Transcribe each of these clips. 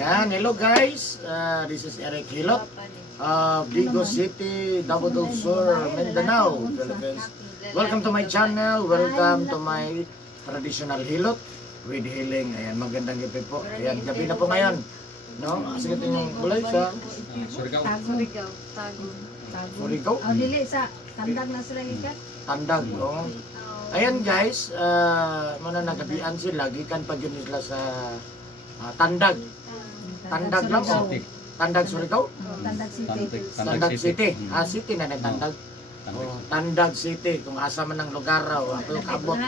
Yan, hello guys. This is Eric Hilot. Vigo City, Davao Sur, Mindanao, Philippines. Welcome to my channel. Welcome to my traditional hilot with healing. Ayan, magandang gabi po. Ayan, gabi na po ngayon. No? Sige ito yung bulay sa Surigao. Surigao. Oh, dili sa kandag na sila ikat. Tandag. Oh. Ayan guys, muna nagabian sila. Gikan pa yun sila sa Tandag. Tandag lang o? Tandag Surigao? Tandag City. Tandag City. City na Tandag. Oh, Tandag City. Kung asa man ang lugar raw. Ako yung kabot.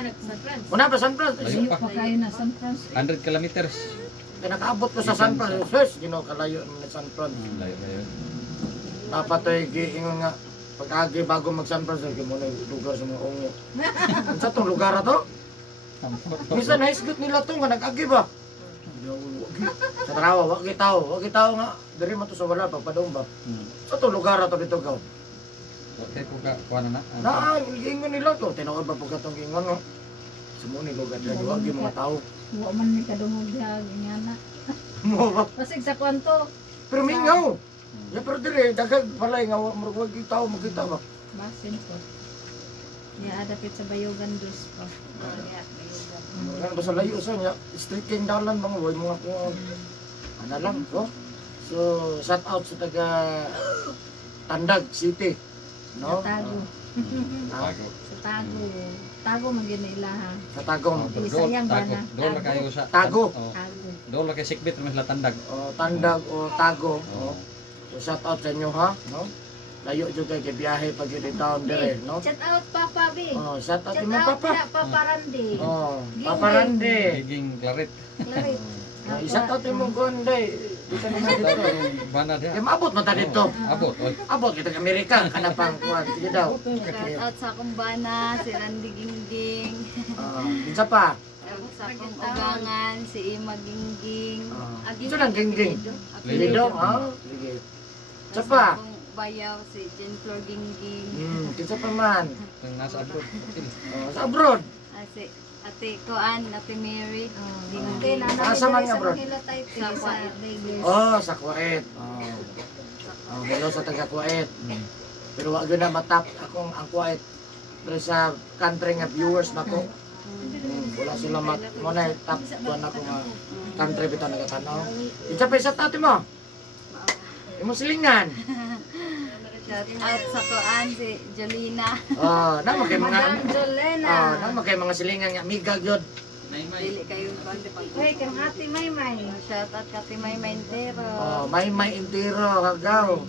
Muna pa San Fran. Layo pa. Pa kayo na San Francisco. 100 kilometers. Nakaabot ko sa San Fran. Sus, gino kalayo naman sa San Fran. Layo. Dapat ay giingon nga. Pag-agi bago mag San Fran, sige muna yung lugar sa mga ungo. Sa itong lugar na to? Minsan naisgot nila to nga nag-agi ba? Sa tarawa, wag kita nga. Dari mo to sa wala, pagpadong ba? Sa itong lugar na to dito gaw. Okay, kung kuha na. Ingon nila to. Tinawag ba pag itong ingon no? Sumuni lugar dyan, wag yung mga tao. Wa man ni kadungog diha ginyana. Mo ba? Pasig sa kwanto. Pero mingaw. Ya pero dire dagag balay nga wag yung tao makita ba? Basin ko. Ya adapit sa Bayogan dos pa. Ano ba sa layo sa niya? Street king dalan mga way mga kung ano lang ko. So shout out sa taga Tandag City. No? Tago. Tago. Sa Tago. Tago man gyud na ilaha. Sa Tagong. Isayang ba na? Doon na kayo sa Tago. Tago. Doon na kay Sikbit mo sila Tandag. O Tandag o Tago. O. So shout out sa inyo ha, no? Layo jud kay biyahe pag yun taon dire, no? Shout out Papa B. Oh, shout out Shout mo out papa. na Papa Randy. Oh, Papa Randy. Giging Claret. Claret. Shout out mo Gonday. Di ka naman dito. Bana dia. Kaya maabot mo ta dito. Abot. Oy. Abot kita sa Amerika, kana pang kuwan. Sige daw. Shout out sa kumbana, si Randy Gingging. Isa pa. Sa akong ugangan, si Ima Gingging. Ito lang gingging. Lido, ha? Sige. Isa Sa pa. akong bayaw, si Jen Flor Gingging. Isa pa man. Nang nasa abroad. Sa abroad. Si Ate Koan, Ate Mary. Gingging. Asa man nga, bro? Sa Kuwait. Oh, sa Kuwait. Oh, hello sa taga Kuwait. Pero wag na matap akong ang Kuwait. Pero sa country nga viewers nako. Wala sila mo na top doon ako nga country bitaw nagatanaw. Isa pa sa tati mo. Imo silingan. Shout out sa Koan, si Jolina. Oh, na kay mga Madam Jolena. na kay mga silingan nga amiga gyud. Dili kayo bang Hey, kang ate Maymay. Shout out ka Timay Maintero. Oh, may intiro kagaw.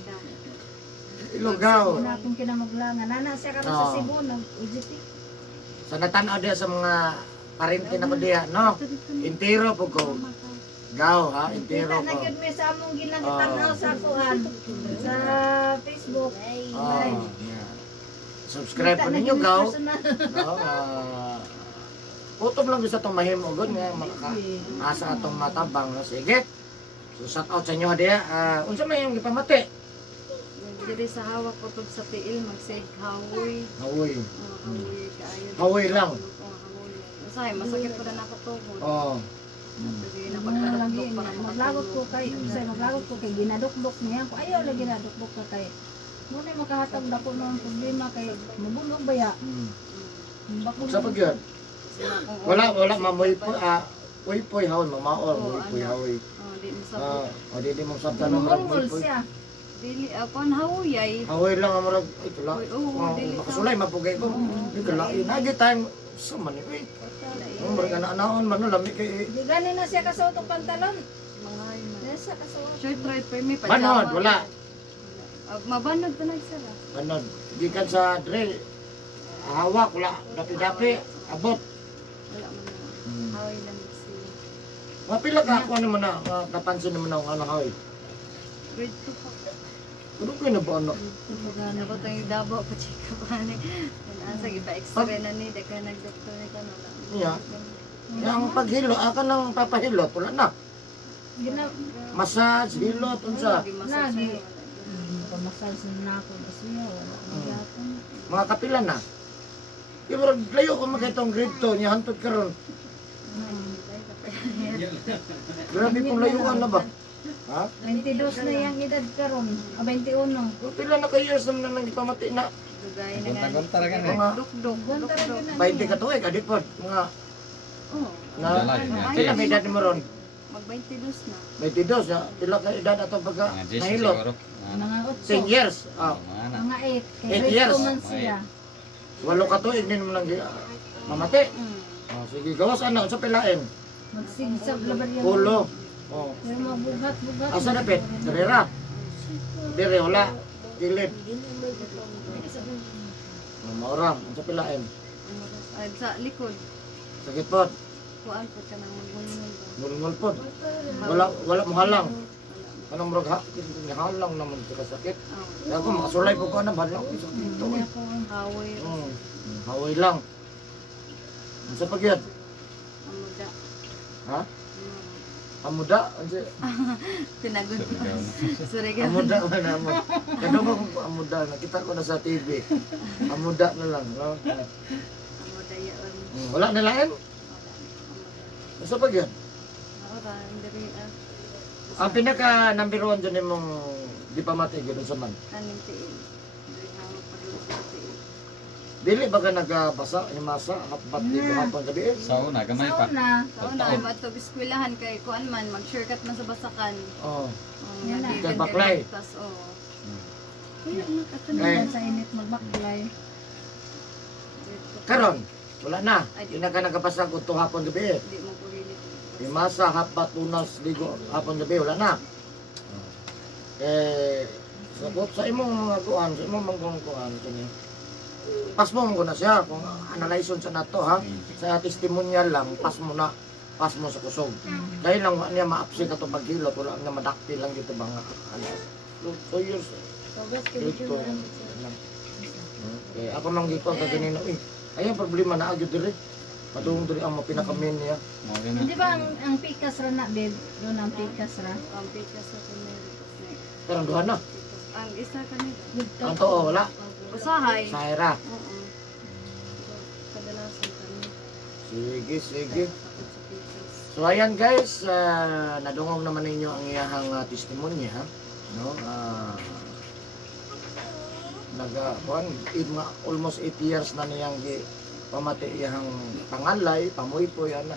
Ilugaw. Una akong kinamaglangan. Nana siya karon sa Cebu nag-UGT. Sa natanaw diya sa mga parente na ko diya, no? Intiro po ko. Gaw ha, intiro Kita na ko. gyud mi sa among ginagitanaw sa kuan sa Facebook. Oh, yeah. Subscribe po ninyo, gaw. No, utom lang gusto itong mahimo gud nga asa atong matabang. No? Sige. So shout out sa inyo diya. Unsa may yung gipamati? Diri sa hawak ko tug sa tiil, magsig hawoy. Hawoy. Hawoy kaayo. Hawoy lang. Hawoy. Masay, masakit po na nakatugod. Oh. Sige na Lagi pagkadukdok para maglagot ko kay say maglagot ko kay ginadukdok niya ko ayaw lagi ginadukdok ka kay mo na makahatag dako ng problema kay mabulog ba ya. Bako Sa pag yun? Wala mamoy po poy hawon mamaol poy hawoy. Oh, di mo sa O di mo sabta ng mangol poy. siya. dili kon hawoy. Hawoy lang ang marag ito lang. Oo, dili ka. Makasulay mapugay ko. Di ka lain. Agi time sa man eh. Ang marag ana-anaon man lami kay Di gani na siya kasuot og pantalon. Mga Di siya kasuot. shirt right pa mi pa. Banod, wala. Mabanod pa nagsara. Banod. Gikan sa drill. Hawak wala. Dapi-dapi. Abot. Wala man. Hawoy lang siya. Mapila ka ako naman na napansin naman ako ano hawoy. Grade 2 pa. Ano ko na ba ano? Ako tayong dabo pa check up ani. Asa gipa X-ray na ni daga nagdoktor ni kano lang. Iya. Yang paghilo akan nang papahilot wala na. Gina Massage, hilot unsa. lagi. Pamasal na ako kasi wala akong gapon. Mga kapila na. Pero layo ko makitong grade 2 niya hantod karon. Grabe pong layuan na ba? Ha? 22 na yung edad karon. 21. Pila na ka years naman nang ipamati na. Dugay na nga. Gonta-gonta ra gani. Mga Dukdok. Gonta ra gyud na. 20 ka tuig, adit po. Mga Oh, na, Dalay, nga, pila may edad mo ron? mag 22 na. 22, ya. Pila ka edad ato pagka Mga 10 nahilot? siguro. Mga 10 8. years. Ah, Mga Mga 8. 8 years. man siya. walo ka tuig din mo lang mamati. Mm. Oh, sige, gawas ana sa pilain. Magsigsag labar yan. Ulo. Oh. Pero mabugat-bugat. Asa na pet? Darera. Dire wala. Kilid. Oh, maura sa pilain. Ay, sa likod. Sakit po. Kuan po ka nang magbunod ba? Mulmul po. Wala mo halang. Anong murag ha? Halang naman sa sakit. Oh, Kaya ako makasulay po ka na balang ko sakit to. Hindi ako. haway. Haway lang. Ano sa pagyat? Amuda. Ha? Mm. Amuda? Ano siya? Pinagod. Surigao na. Surigao. Amuda man naman. Kaya ko kung amuda. Nakita ko na sa TV. Amuda na lang. No? Amuda yaon. Wala na lain? Wala. Amuda. Ano sa pagyat? Ora, hindi Ang pinaka number 1 dyan yung di pa mati. Ganun sa man. aning tiin. Hindi hawak pa doon sa tiin. Dili ba ka nagbasa? Masa? Hapbat dito hapon gabi eh? Sa una, gamay pa. Sauna. Kao na, matog eskwelahan kay kuan man, mag-shortcut man sa basakan. Oo. Yan na. Kay Baklay. Tas, oh. Kaya Eh. sa init magbaklay. Karon, wala na. Hindi na ka nagkapasa kung ito hapon gabi eh. Hindi mo po hilit. Masa, hapbat, tunas, ligo, hapon gabi, wala na. Eh, sa imong mga kuan, sa imong mga kuan, kini. Pas mo na siya, kung analyson sa nato ha, sa testimonial lang, pas mo na, pas mo sa kusog. Dahil lang niya ma-upset ato paghilot, wala nga madakti lang dito mga ano. 2 years. Dito. Okay, ako mang dito ka ganina, uy. Ayun problema na agad dire. Padung dire ang pinakamen niya. Mga gani. Hindi ba ang pikas ra na, babe? Yun ang pikas ra. Ang pika sa kunero. Karang duha na. Ang isa kanila. Ang too wala. Usahay. Saira. Oo. Kadalasan kami. Sige, sige. Takot sa pikas. So ayan guys, nadungog naman ninyo ang iyahang testimonya, no? Almost 8 years na niyang pamati iyahang pangalay, pamoy po yan,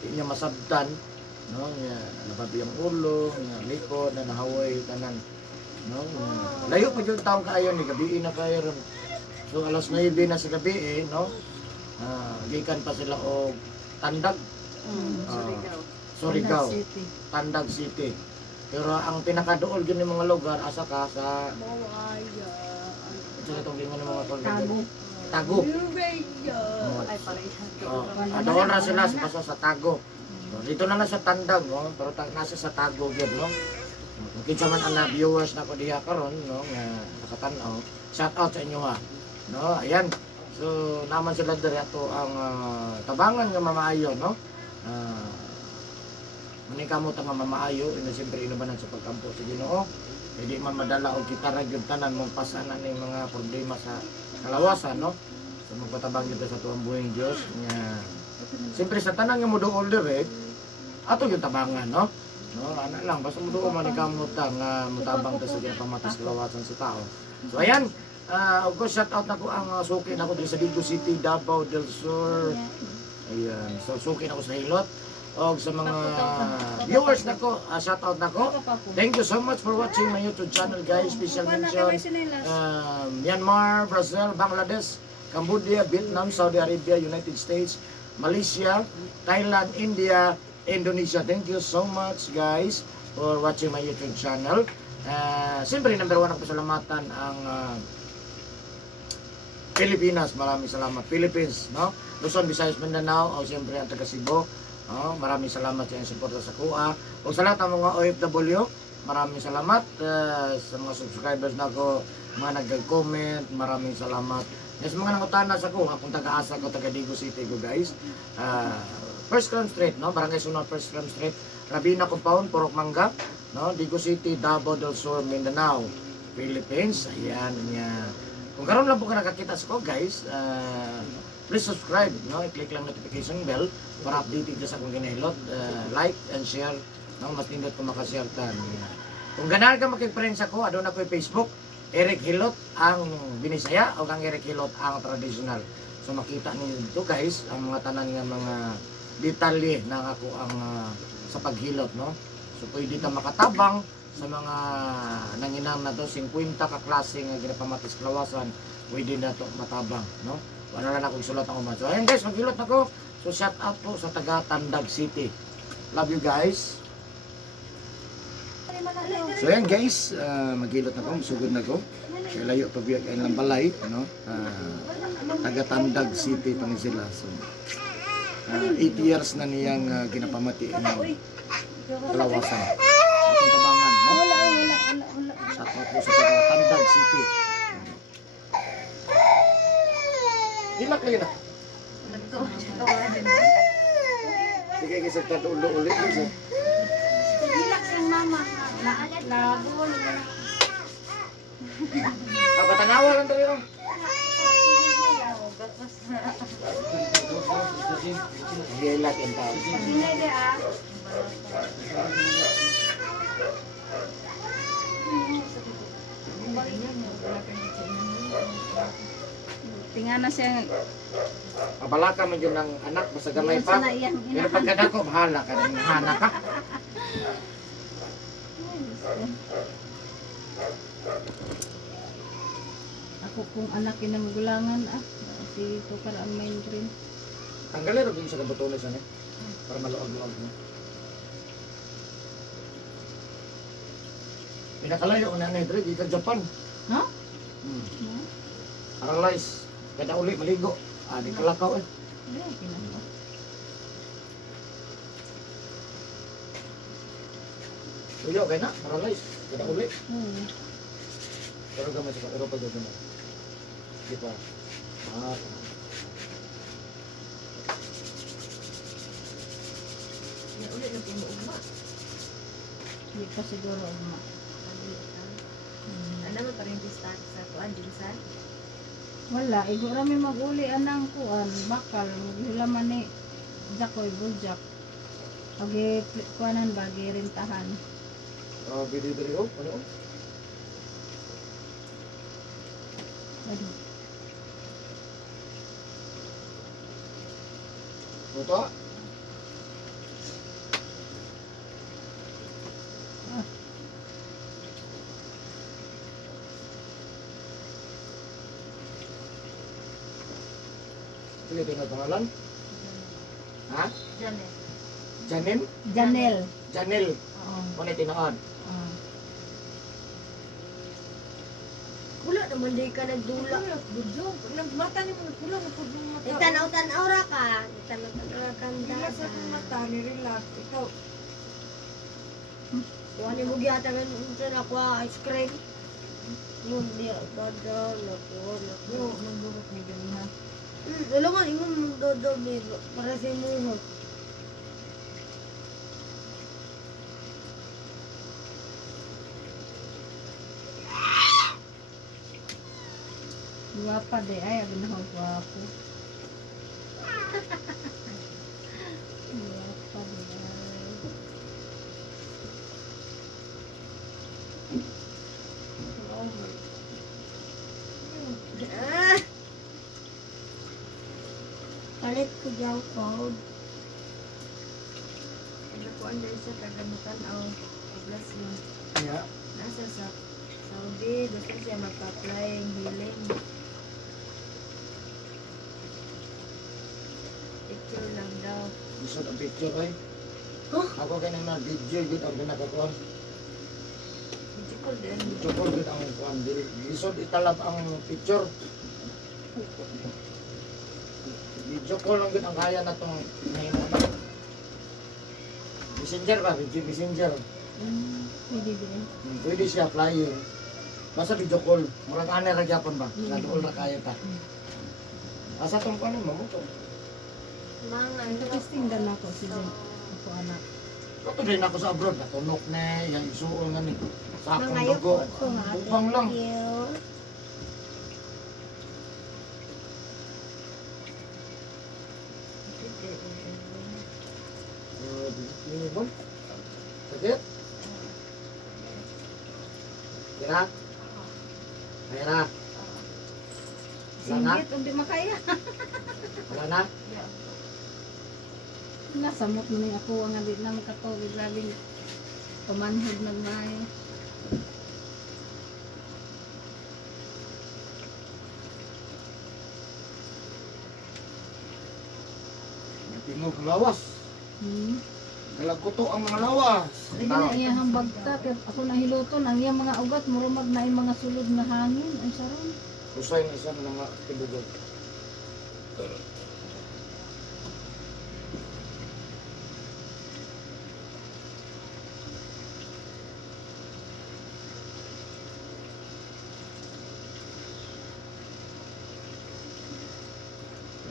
di niya masabtan, no? Niya nababi ang ulo, niya likod, na nahaway tanan, no? Layo pa yung taong kaayon, ni gabi na kayo ron. So alas 9 na sa gabi, no? Gikan pa sila og Tandag, Surigao. Surigao, City. Tandag City. Pero ang pinakadool yun yung mga lugar, asa ka sa Mawaya. ito itong gingan ng mga tol. Tago. Tago. Ay, parehan. Oh, doon na sila sa Tago. So, dito na sa Tandag, no? Pero nasa sa Tago yun, no? Kung kinsa man ang viewers na ko diha karon, no? Nga nakatanaw. Shout out sa inyo ha. No, ayan. So, naman sila diri ato ang tabangan nga mamaayo, no? Manikamo ta nga mamaayo, ina siyempre inubanan sa pagkampo sa Ginoo. Hindi man madala og kita ra gyud tanan mong pasanan ning mga problema sa kalawasan, no? So magpatabang gyud sa tuwang buhing Dios nga siyempre sa tanan nga moduol dire ato gyud tabangan, no? No, ana lang basta moduol man ikamot ta nga mutabang ta sa pamatas kalawasan sa tao. So ayan, of course shout out nako ang suki nako diri sa Digo City, Davao del Sur. Ayan, so suki nako sa Hilot. O sa mga viewers nako, shout out nako. Thank you so much for watching my YouTube channel guys. Special mention Myanmar, Brazil, Bangladesh, Cambodia, Vietnam, Saudi Arabia, United States, Malaysia, Thailand, India, Indonesia. Thank you so much guys for watching my YouTube channel. Siyempre number 1 ang pasalamatan ang Pilipinas. Maraming salamat. Philippines, no? Luzon, Visayas, Mindanao, o siyempre ang taga Cebu. Maraming salamat sa inyong suporta sa KUA. O sa lahat ng mga OFW, maraming salamat sa mga subscribers na ko, mga nag-comment, maraming salamat. Yes, mga nangutana sa KUA, kung taga-asa ko, taga Digo City ko guys. First Cram Street, no? Barangay Sunod, First Cram Street, Rabina Compound, Purok Manga, no? Digo City, Davao del Sur, Mindanao, Philippines. Ayan, kung karoon lang po ka nakakita sa ko guys, please subscribe, no? I-click lang notification bell para updated ka sa akong ginahilot. Like and share, no? Mas nindot ko makashare tan. Kung ganahan ka makiprensa ko, adun ako yung Facebook, Eric Hilot ang Binisaya o ang Eric Hilot ang traditional. So makita niyo dito guys, ang mga tanan nga mga detalye na ako ang sa paghilot, no? So pwede ta makatabang sa mga nanginang na to 50 ka klase nga ginapamatis klawasan, pwede na to matabang, no? Wala na akong sulat ang umat. So ayun guys, maghilot ako. So shout out po sa taga Tandag City. Love you guys. So yan guys, maghilot na ko, sugod na ko. Kaya layo pa biya kayo ng balay, ano? Taga Tandag City pa ni sila. So 8 years na niyang ginapamati ng kalawasan. Sa atong tabangan, no? Shout out po sa taga Tandag City. Hilak lagi na. Sige, kasi ulo ulit. Hilak kang mama. Lagol. Tanawa lang tayo. Hilak yung tao. Tingnan na siya. Kabalaka man yun ng anak, basta gamay pa. Pero pagkada ko, bahala ka rin. Hana ka. Ako kung anak ng gulangan si tukar ang main dream. Tanggalin rin yung sa kabutulis ano? Para maluag-luag mo. Pinakalayo ko na Dre, di ka Japan. Ha? Paralyze. Kada uli maligo. Di kalakaw eh. Tuyo kay na, paralyze. Kada uli. Pero gamay sa Europa dito na. Di pa. Hindi pa siguro uma. Ano mo pa rin distant sa kuan dinsan? Wala, igo rami mag-uli anang kuan, bakal, maghulaman ni Jakoy Bujak. Pagi kuanan bagi rintahan. Bidi diri oh, ano? Aduh. Foto. Sige, ito na pangalan. Ha? Janet. Janin? Janel. Janil. Oh. Kung tinood. Oh. Wala naman di ka nagdula. Budyo, nagmata ni mo kulang ko yung mata. Itanaw-tanaw ra ka. Itanaw-tanaw ra ka Relax ako mata, ni-relax. Ikaw, Kuha ni mo gyata nga nung ako ice cream. Nung di dodo, lako. yo, magburot ni ganun ha. Alam nga, ingon mong dodo, para sa imuhot. Guwapa de ay abi na guwapo. Guwapa de ay. Ah! Palit ko dyan code. Ano po ang dahil sa kagamutan o poblasyon. Yeah. Nasa sa Saudi, gusto siya magpa-apply ng healing. Picture lang daw. Gusto ang picture ay. Huh? Ako ganyan na video yun ang pinakakuan. Video call din. Video call yun ang kuan. Gusto italab ang picture. Video call lang yun ang kaya na itong nahimunan. Messenger ba? Video messenger. Pwede din. Pwede siya flying. Basta video call. Murag anay ra gyapon ba? Natuol ra kaya ta. Asa tong kuan mo to? Mga Testing dan ako si Jen. Ako anak. Kato din ako sa abroad. Natunok na yung isuol nga ni. Sa akong Mga dugo. ko nga. Bukang lang. Thank you. Ini pun. Sakit? Kira? Kira? Wala na? Singgit, hindi makaya. Wala na? Nasamot mo na ako, ang hindi na makatawid. Grabing pamanhid nagmayo. Tingog lawas. Nalagkuto ang mga lawas. Lagi na iyang bagta, kaya ako nahiluton, ang iyang mga ugat, murumag na yung mga sulod na hangin. Ay, saron. Usay na isang mga tibugod.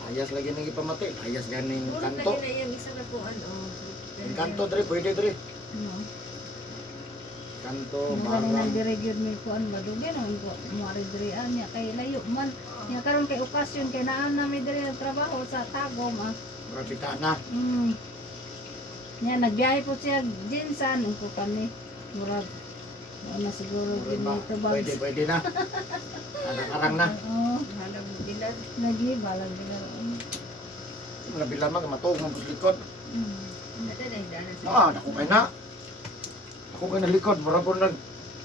Ayas lagi nang ipamati. Ayas ganing kanto. Lagi na yung isa na po ano. Yung kanto dre, pwede dre. No. Kanto, Mga galing barang. nagdiregyod may kuan madugay naman ko muari-dirian niya kay layo man. Niya karon kay okasyon kay naan na may diri trabaho sa Tagum ah. Rapita na. Niya nagbiyahe po siya Jinsan ko kami murag na siguro ginito Pwede, bags. pwede na. Arang na. Oh, Halang bilad. nagiba lang gila. Nabila mag matog mo likod. Ada na yung daanan sa Ako kay na. Ako kay na likod, mura po nag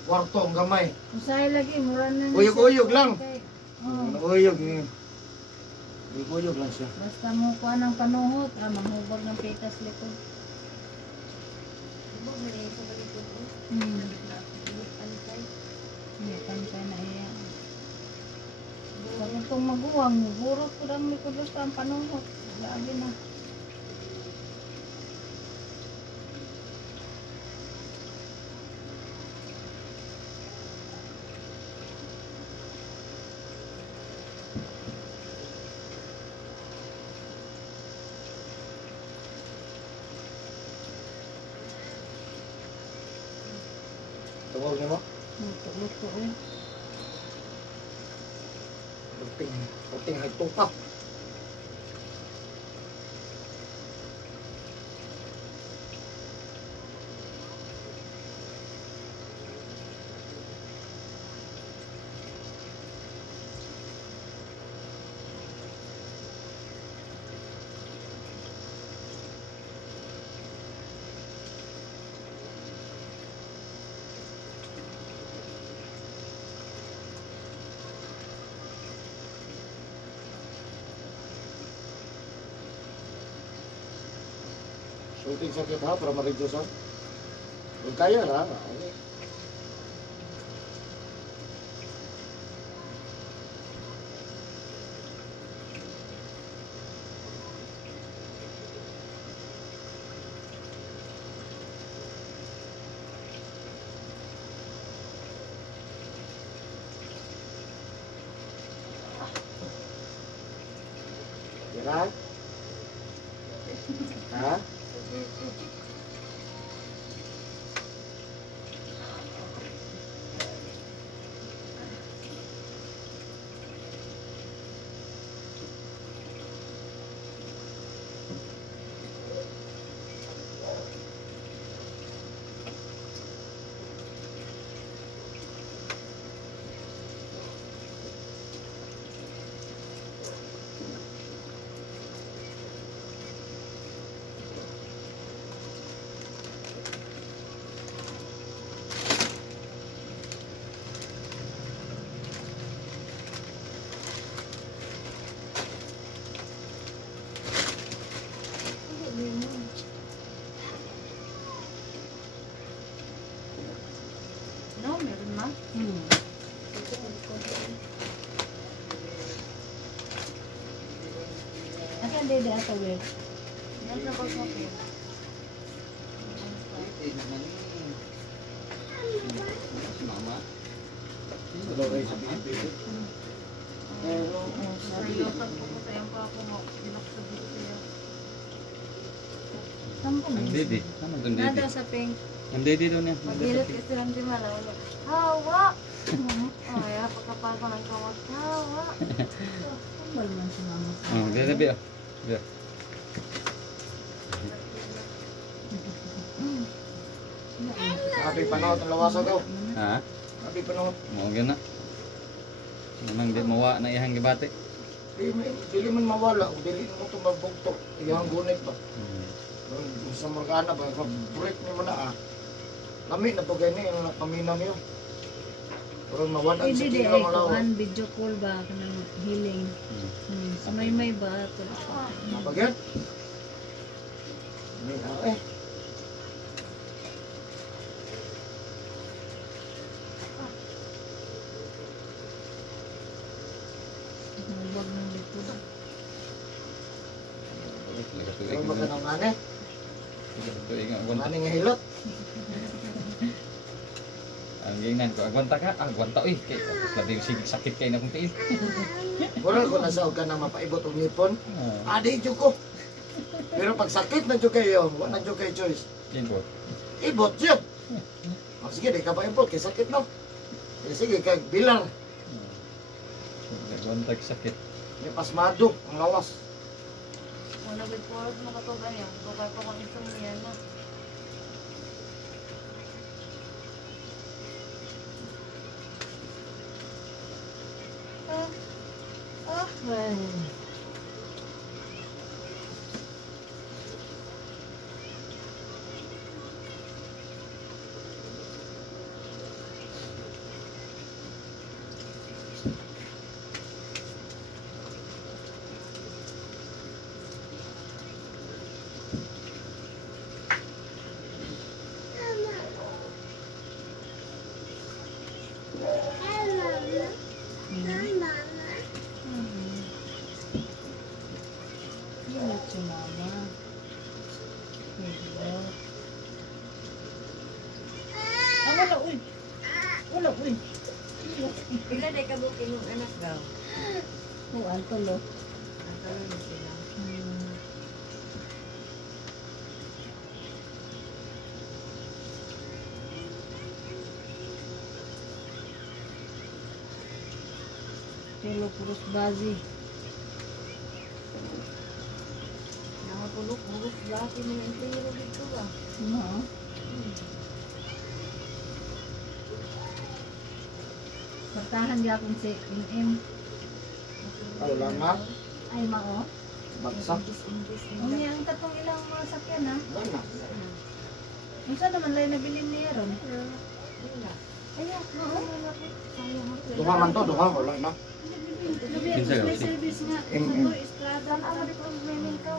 kwarto ang gamay. Usahay lagi mura na. niya Uyog-uyog siya. lang. Kay- Oh, Uyog ni. Uyog lang siya. basta mo kuan ang panuhot, manghubog ng pitas likod. Ibog na yung sa balikod. Ibog pantay. Hindi, pantay na iya. Pag itong maguwang, burot ko lang likod basta ang panuhot. Lagi na. Tungol ni mo. Luto-luto eh. Puting nagtupak. Shooting sakit ha, para ma-reduce ha. Kung kaya na, okay. Kira? Ha? No, meron ma. Asan dede ato we? Yan sa pagpapit. Ano kayo sabihin? Seryosan po ko tayo pa ako mo. Binaksabi ko tayo. Sampo Ang na. didi. Ano doon Na didi? daw sa pink. Ang didi doon niya. Magilot kasi lang di malawalo. Hawa! Ay, pagkapal ko ng kamot. Hawa! Kambal man si mama. Oh, didi ah. Sabi panahon ang lawasan daw. Ha? Sabi panahon. Mo gyud na. Nang di mawa na ihang gibati. Dili man mawala, o dili mo ito magbugto. Iyang gunit ba? Sa Morgana ba? Break ni mo na ah. Lami na to gani, ang paminaw niyo. Pero mawalan sa Hindi di kilo ay malawa. kuan video call ba kanang healing. Sa may ba to. Napagyan? Hindi na eh. Wag nang likod. Pero ba ka nang nani? Tuig nga agwanta. Nani nga hilot? Ang gingnan ko agwanta ka. Agwanta uy. Kay labi sige sakit kay na kung tiil. Wala ko nasaw ka na mapaibot ang ngipon. Adi dyan ko. Pero pag sakit na dyan kayo, wala dyan kayo choice. Yan po. Ibot dyan. Oh, sige, di ka pa ibot, kay sakit no. Eh, sige, kag bilar. Agwanta ka sakit. May pasmado, ang lawas. Una with forward mo katugan yun. Bukay pa kung isang niyan na. Hilot si mama. Hilot. Wala uy. Wala uy. Pila day ka booking yung anak daw. Oh, alto Ang tanong na sila. Pelo puros bazi. Nakapulok-bulok laki mo yung tiro dito ba? No. Pertahan di akong si M. Ano lang na? Ay mao. Bagsak. Imbis-imbis Ang yang katong ilang mga sakyan ha. Wala. Unsa naman lay nabilin niya ron? Wala. Ayo, mao. Sayang ako. Duha man to, duha, wala na. Kinsa ka, May si? service nga. Mm, Sa mm. to estrada na ako di ko meaning ka.